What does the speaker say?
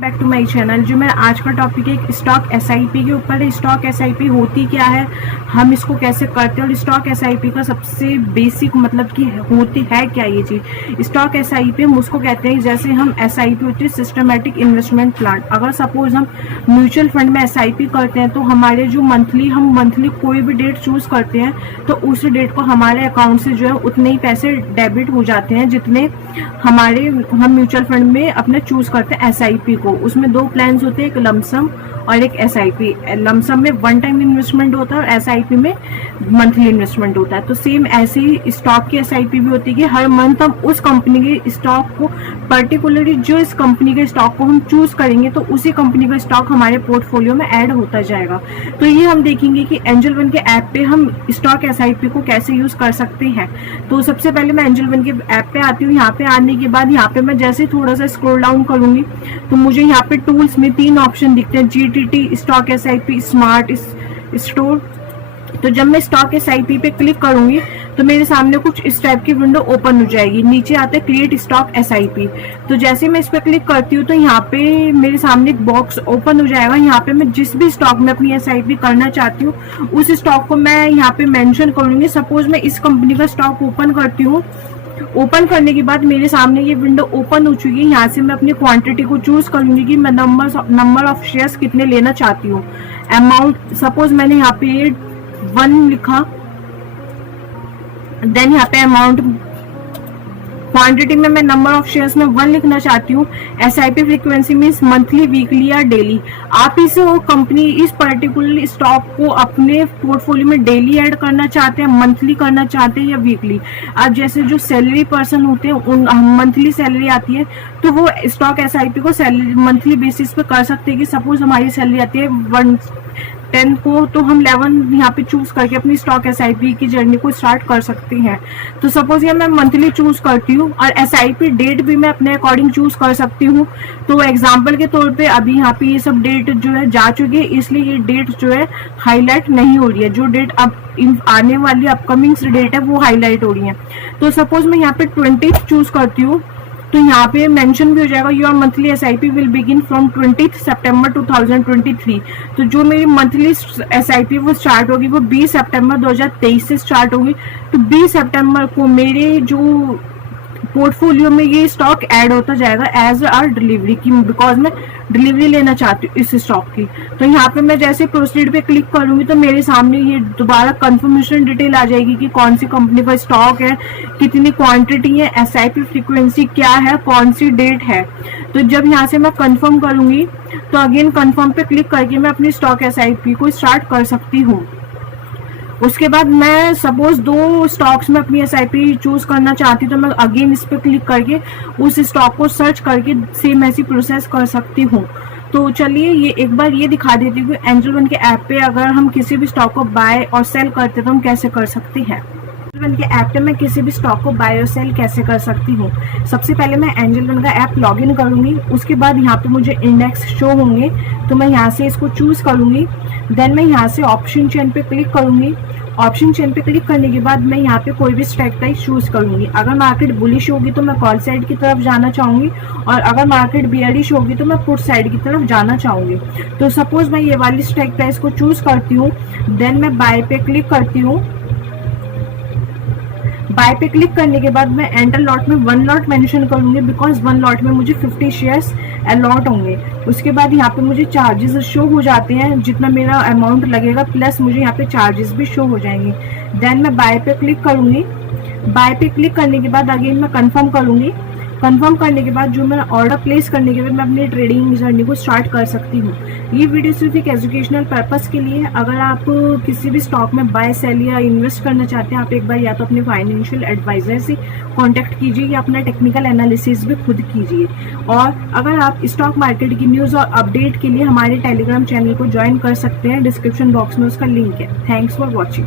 Back to my channel. जो मेरा आज का टॉपिक है स्टॉक एसआईपी के ऊपर है। स्टॉक एसआईपी होती क्या है, हम इसको कैसे करते हैं और स्टॉक एसआईपी का सबसे बेसिक मतलब कि होती है क्या ये चीज़। स्टॉक एसआईपी हम उसको कहते हैं जैसे हम एसआईपी होती है सिस्टमेटिक इन्वेस्टमेंट प्लान। अगर सपोज हम म्यूचुअल फंड में एसआईपी करते हैं तो हमारे जो हम मंथली कोई भी डेट चूज करते हैं तो उस डेट को हमारे अकाउंट से जो है उतने ही पैसे डेबिट हो जाते हैं जितने हम म्यूचुअल फंड में अपने चूज करते हैं एसआईपी को। उसमें दो प्लान्स होते हैं, एक लमसम और एक एसआईपी। लमसम में वन टाइम इन्वेस्टमेंट होता है और एसआईपी में मंथली इन्वेस्टमेंट होता है। तो सेम ऐसे ही स्टॉक की एसआईपी भी होती है कि हर मंथ हम उस कंपनी के स्टॉक को पर्टिकुलरली जो इस कंपनी के स्टॉक को हम चूज करेंगे तो उसी कंपनी का स्टॉक हमारे पोर्टफोलियो में ऐड होता जाएगा। तो ये हम देखेंगे कि एंजल वन के ऐप पे हम स्टॉक एसआईपी को कैसे यूज कर सकते हैं। तो सबसे पहले मैं एंजल वन के ऐप पे आती हूँ। यहाँ पे आने के बाद यहाँ पे मैं जैसे थोड़ा सा स्क्रॉल डाउन करूंगी तो मुझे यहाँ पे टूल्स में 3 ऑप्शन दिखते हैं, GTT, stock SIP, smart store. तो जब मैं स्टॉक एसआईपी पे क्लिक करूंगी तो मेरे सामने कुछ इस टाइप की विंडो ओपन हो जाएगी। नीचे आता है क्रिएट स्टॉक एसआईपी। तो जैसे मैं इस पे क्लिक करती हूँ तो यहाँ पे मेरे सामने एक बॉक्स ओपन हो जाएगा। यहाँ पे मैं जिस भी स्टॉक में अपनी एसआईपी करना चाहती हूँ उस स्टॉक को मैं यहाँ पे मेंशन करूंगी। सपोज मैं इस कंपनी का स्टॉक ओपन करती हूँ। ओपन करने के बाद मेरे सामने ये विंडो ओपन हो चुकी है। यहाँ से मैं अपनी क्वांटिटी को चूज करूंगी कि मैं नंबर ऑफ शेयर्स कितने लेना चाहती हूँ। अमाउंट सपोज मैंने यहाँ पे 1 लिखा, देन यहाँ पे अमाउंट क्वांटिटी में मैं नंबर ऑफ शेयर्स में 1 लिखना चाहती हूँ। SIP frequency means monthly, weekly या डेली। आप इस कंपनी इस पर्टिकुलर स्टॉक को अपने पोर्टफोलियो में डेली ऐड करना चाहते हैं, मंथली करना चाहते हैं या वीकली। आप जैसे जो सैलरी पर्सन होते हैं उन मंथली सैलरी आती है तो वो स्टॉक एसआईपी को सैलरी मंथली बेसिस पे कर सकते हैं कि सपोज हमारी सैलरी आती है 110 को तो हम 11 यहाँ पे चूज करके अपनी स्टॉक एसआईपी की जर्नी को स्टार्ट कर सकते हैं। तो सपोज ये मैं मंथली चूज करती हूँ और एसआईपी डेट भी मैं अपने अकॉर्डिंग चूज कर सकती हूँ। तो एग्जांपल के तौर पे अभी यहाँ पे ये सब डेट जो है जा चुकी है, इसलिए ये डेट जो है हाईलाइट नहीं हो रही है। जो डेट अब आने वाली अपकमिंग डेट है वो हाईलाइट हो रही है। तो सपोज मैं यहाँ पे 20 चूज करती हूँ तो यहाँ पे मेंशन भी हो जाएगा your monthly SIP will begin from 20 सितंबर 2023। तो जो मेरी मंथली एसआईपी वो स्टार्ट होगी वो 20 सितंबर 2023 से स्टार्ट होगी। तो 20 सितंबर को मेरे जो पोर्टफोलियो में ये स्टॉक ऐड होता जाएगा एज आर डिलीवरी की, बिकॉज मैं डिलीवरी लेना चाहती हूँ इस स्टॉक की। तो यहाँ पे मैं जैसे प्रोसीड पे क्लिक करूंगी तो मेरे सामने ये दोबारा कंफर्मेशन डिटेल आ जाएगी कि कौन सी कंपनी का स्टॉक है, कितनी क्वांटिटी है, एसआईपी फ्रीक्वेंसी क्या है, कौन सी डेट है। तो जब यहाँ से मैं कंफर्म करूंगी तो अगेन कंफर्म पे क्लिक करके मैं अपनी स्टॉक एसआईपी को स्टार्ट कर सकती हूँ। उसके बाद मैं सपोज 2 स्टॉक्स में अपनी एसआईपी चूज करना चाहती हूँ तो मैं अगेन इस पे क्लिक करके उस स्टॉक को सर्च करके सेम ऐसी प्रोसेस कर सकती हूँ। तो चलिए ये एक बार ये दिखा देती हूँ कि एंजल वन के ऐप पे अगर हम किसी भी स्टॉक को बाय और सेल करते तो हम कैसे कर सकते हैं। एंजल वन के ऐप पे मैं किसी भी स्टॉक को बाय और सेल कैसे कर सकती हूँ। सबसे पहले मैं एंजल वन का ऐप लॉग इन करूंगी। उसके बाद यहाँ पे मुझे इंडेक्स शो होंगे तो मैं यहाँ से इसको चूज करूंगी। देन मैं यहाँ से ऑप्शन चेन पे क्लिक करूंगी। ऑप्शन चेन पे क्लिक करने के बाद मैं यहाँ पे कोई भी स्ट्राइक प्राइस चूज करूंगी। अगर मार्केट बुलिश होगी तो मैं कॉल साइड की तरफ जाना चाहूंगी और अगर मार्केट बियरिश होगी तो मैं पुट साइड की तरफ जाना चाहूंगी। तो सपोज मैं ये वाली स्ट्राइक प्राइस को चूज करती हूँ। देन मैं बाय पे क्लिक करती हूँ। बाय पे क्लिक करने के बाद मैं एंटर लॉट में 1 लॉट मेंशन करूंगी बिकॉज 1 लॉट में मुझे 50 शेयर्स अलॉट होंगे। उसके बाद यहाँ पे मुझे चार्जेस शो हो जाते हैं, जितना मेरा अमाउंट लगेगा प्लस मुझे यहाँ पे चार्जेस भी शो हो जाएंगे। देन मैं बाय पे क्लिक करूंगी। बाय पे क्लिक करने के बाद अगेन मैं कंफर्म करूंगी। कंफर्म करने के बाद जो मैं ऑर्डर प्लेस करने के बाद मैं अपनी ट्रेडिंग जर्नी को स्टार्ट कर सकती हूँ। ये वीडियो सिर्फ एक एजुकेशनल पर्पस के लिए है। अगर आप किसी भी स्टॉक में बाय सेल या इन्वेस्ट करना चाहते हैं आप एक बार या तो अपने फाइनेंशियल एडवाइजर से कांटेक्ट कीजिए या अपना टेक्निकल एनालिसिस भी खुद कीजिए। और अगर आप स्टॉक मार्केट की न्यूज़ और अपडेट के लिए हमारे टेलीग्राम चैनल को ज्वाइन कर सकते हैं। डिस्क्रिप्शन बॉक्स में उसका लिंक है। Thanks for watching.